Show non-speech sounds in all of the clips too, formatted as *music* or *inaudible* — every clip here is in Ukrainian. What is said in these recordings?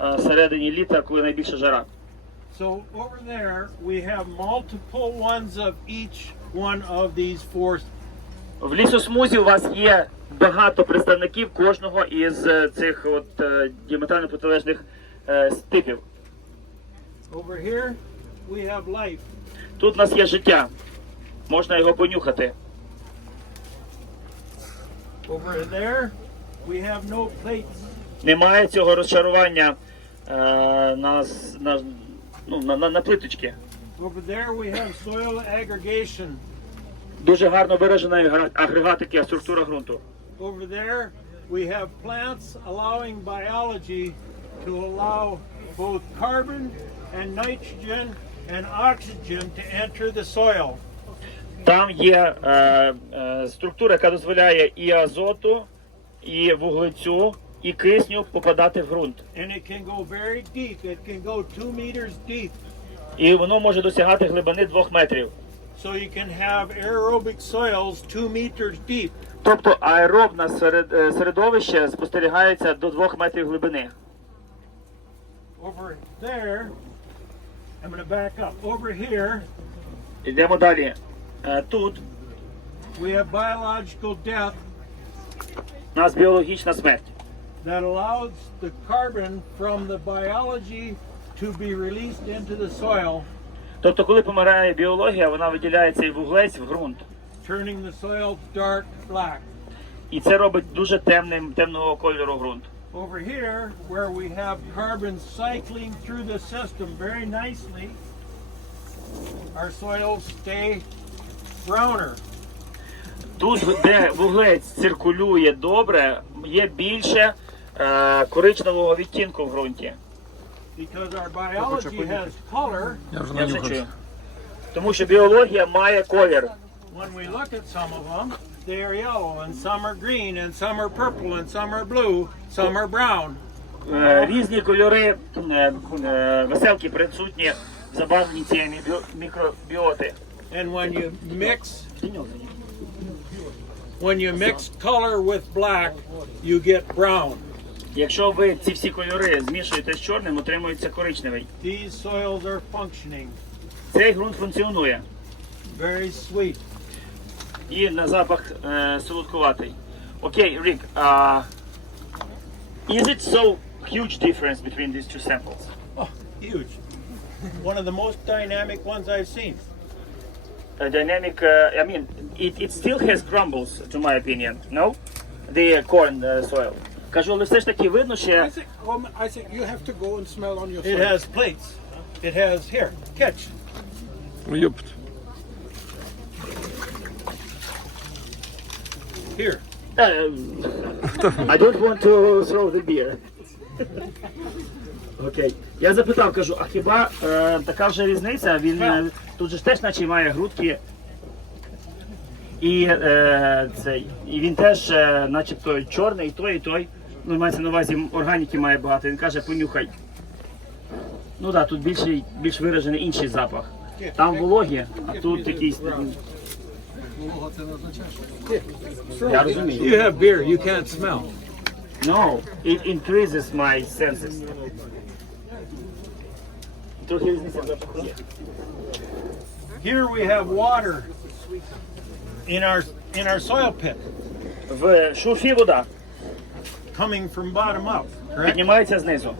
е, всередині літа, коли найбільша жара. So over there, we have multiple ones of each one of these four. В лісосмузі у вас є багато представників кожного із е, цих от е, діаметрально протилежних типів. Over here, we have life. Тут у нас є життя, можна його понюхати. Over there, we have no plates. Немає цього розчарування на, на, ну, на, на, на плиточки. Over there, we have soil aggregation. Дуже гарно виражена агрегатики, структура ґрунту. Over there, we have plants allowing biology to allow both carbon and nitrogen and oxygen to enter the soil. Там є е, е, структура, яка дозволяє і азоту, і вуглецю, і кисню попадати в ґрунт. And it can go very deep. It can go two meters deep. І воно може досягати глибини 2 метрів. So you can have aerobic soils two meters deep. Тобто аеробне серед, середовище спостерігається до 2 метрів глибини. Over there, I'm going to back up. Over here, Йдемо далі. Е, Тут we have biological death у нас біологічна смерть. That allows the carbon from the biology to be released into the soil, Тобто, коли помирає біологія, вона виділяє цей вуглець в ґрунт. turning the soil dark black. І це робить дуже темним, темного кольору ґрунт. Over here, where we have carbon cycling through the system very nicely, our soils stay browner. Тут, де вуглець циркулює добре, є більше е, коричневого відтінку в ґрунті. Because our biology has color, Я вже Я чую. Тому що біологія має колір. when we look at some of them, they are yellow, and some are green, and some are purple, and some are blue, some are brown. Е, Різні кольори е, е, веселки присутні в забавленні цієї мікробіоти. And when you mix when you mix color with black, you get brown. Якщо ви ці всі кольори змішуєте з чорним, отримується коричневий. These soils are functioning Цей ґрунт функціонує very sweet. і на запах е, солодкуватий. Окей, Рік, а is it so huge difference between these two samples? Oh, huge. One of the most dynamic ones I've seen. Uh, dynamic, uh, I mean, it, it still has crumbles, to my opinion, no? The corn uh, soil. Кажу, але все ж таки видно ще I think, um, I you have to go and smell on your It has plates. It has here. Catch. Йопт. Here. Um, *laughs* I don't want to throw the beer. *laughs* Окей. Я запитав, кажу, а хіба е, така вже різниця? Він е, тут же ж теж наче має грудки. І, е, цей, і він теж е, начебто чорний, і той, і той. Ну, мається на увазі органіки має багато. Він каже, понюхай. Ну так, да, тут більший, більш виражений інший запах. Там вологі, а тут якийсь. м, Я розумію. You have beer. You can't smell. No, it increases my senses. Трохи різниця запаху є. Here we have water in our in our soil pit В шурфі вода coming from bottom up. Correct. піднімається знизу,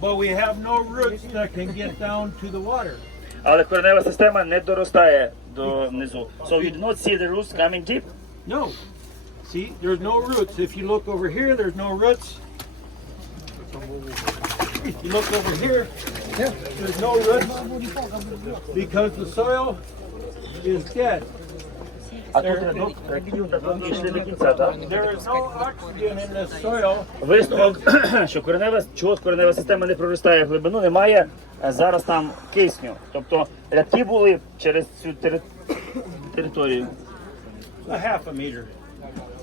But we have no roots that can get down to the water. але коренева система не доростає до низу. So you do not see the roots coming deep. No. See, there's no roots. If you look over here, there's no roots. If you look over here, there's no roots because the soil is dead. А тут рядок рядок йшли до кінця, так? There is no oxygen in the soil Висновок, *clears throat* що коренева, чого коренева система не проростає в глибину, немає е, зараз там кисню. Тобто рядки були через цю тери- територію. a half a meter.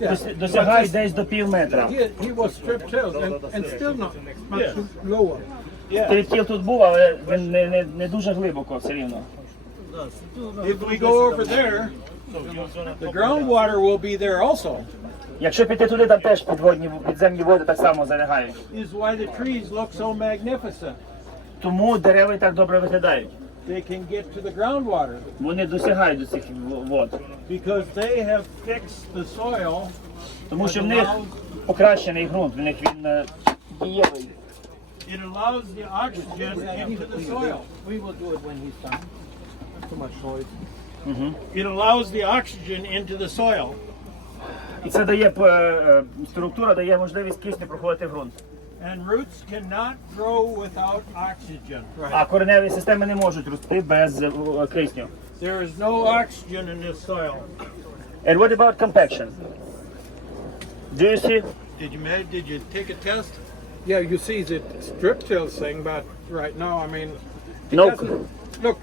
Дос- Досягають десь до пів метра. He, he was stripped tilled and, and still not much lower. Передкіл тут був, але він не, не, не дуже глибоко все рівно. If we go over there, the groundwater will be there also. Якщо піти туди, там теж підводні підземні води так само залягають. Is why the trees look so magnificent. Тому дерева і так добре виглядають. They can get to the groundwater Вони досягають до цих в- вод. because they have fixed the soil Тому що в них покращений ґрунт, в них він е, дієвий. It allows the oxygen into the soil. We will do it when he's done. Too much noise. It allows the oxygen into the soil. І це дає е, е, структура, дає можливість кисню проходити в ґрунт. And roots cannot grow without oxygen. А кореневі системи не можуть рости без е, е, кисню. There is no oxygen in this soil. And what about compaction? Do you see? Did you ma- did you take a test? Yeah, you see the strip till thing, but right now, I mean, it No. doesn't- Look,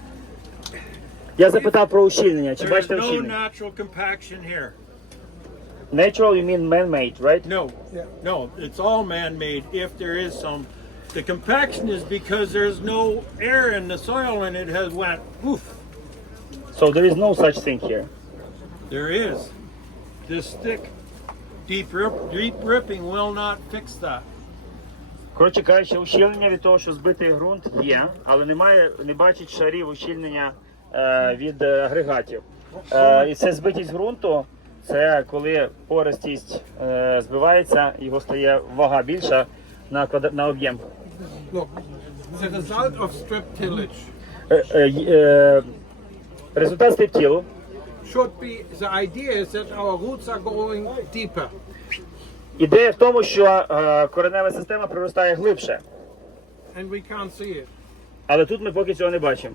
Я запитав про ущільнення. Чи There is бачите no ущільнення? natural compaction here. Natural, you mean man-made, right? No, Yeah. no, it's all man-made if there is some. The compaction is because there's no air in the soil and it has went poof. So there is no such thing here. There is. This thick, deep rip, deep ripping will not fix that. Коротше кажучи, ущільнення від того, що збитий ґрунт є, але немає, не бачить шарів ущільнення е, від е, агрегатів. Е, і це збитість ґрунту, це коли пористість е, збивається, його стає вага більша на, квадра- на об'єм. Е, е, е, результат стриптілу ідея в тому, що е, коренева система проростає глибше. And we can't see it. Але тут ми поки цього не бачимо.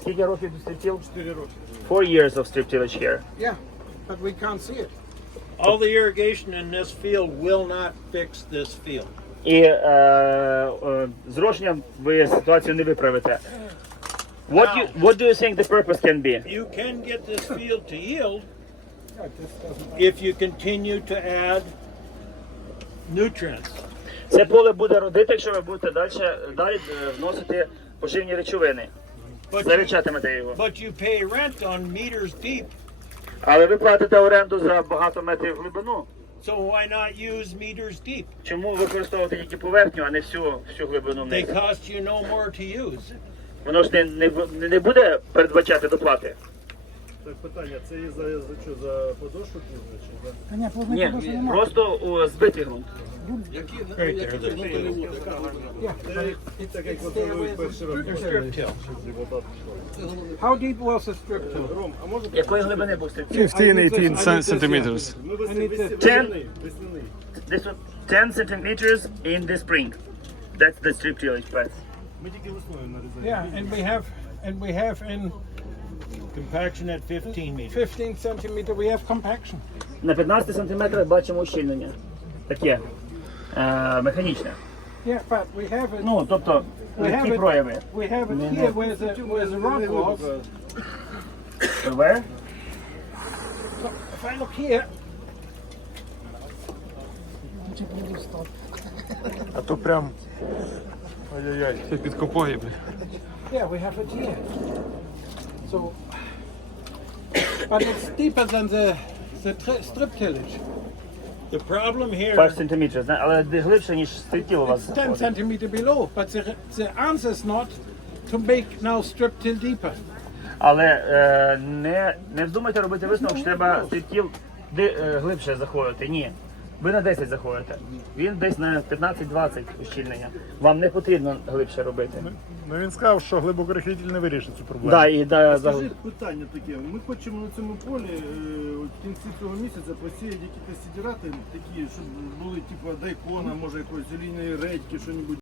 Скільки років до стриптіл? 4 роки. Four years of strip tillage here. Yeah, but we can't see it. All the irrigation in this field will not fix this field. І е, е, зрошенням ви ситуацію не виправите. What do, you, what do you think the purpose can be? You can get this field to yield if you continue to add nutrients. Це поле буде родити, якщо ви будете далі, далі е, вносити поживні речовини. But you, його. but you pay rent on meters deep, Але ви платите оренду за багато метрів глибину. so why not use meters deep? Чому використовувати тільки поверхню, а не всю, всю глибину They cost you no more to use. Воно ж не, не, не буде передбачати доплати. Так питання, це і за, за за подошву чи за? Ні, просто у збитий ґрунт. І так як от ви перший раз Strip till. How deep was the strip till? Ром, а може Якої глибини був стриптіл? 15, 18 centimeters. ми весняний, need to- весняний, весняний. This was 10 centimeters in the spring. That's the strip tillage path. Ми тільки весною нарізаємо. Yeah, and we have, and we have in Compaction at 15 meters. 15 centimeter, we have compaction. На 15 сантиметрах бачимо ущільнення. Таке е, механічне. Yeah, but we have it, Ну, тобто we have легкі it, прояви. we have it here where the, where the rock was. Where? If I look here, А то прям. Ай-яй-яй, все підкопає, бля. yeah, we have it here. So, but it's deeper than the, the tri- strip tillage. The problem here 5 centimeters, да? але де глибше, ніж стриптіл у вас. It's 10 заходить. centimeter below, but the, the answer is not to make now strip till deeper. Але е, не, не вздумайте робити висновок, що треба стрітіл де, е, глибше заходити. Ні. Ви на 10 заходите. Він десь на 15-20 ущільнення. Вам не потрібно глибше робити. Ну він сказав, що глибокорихлітель не вирішить цю проблему. Да, і, да, за- Скажіть питання таке. Ми хочемо на цьому полі е, в кінці цього місяця посіяти якісь сідірати такі, щоб були типу дайкона, може якоїсь зеліної редьки, що-небудь.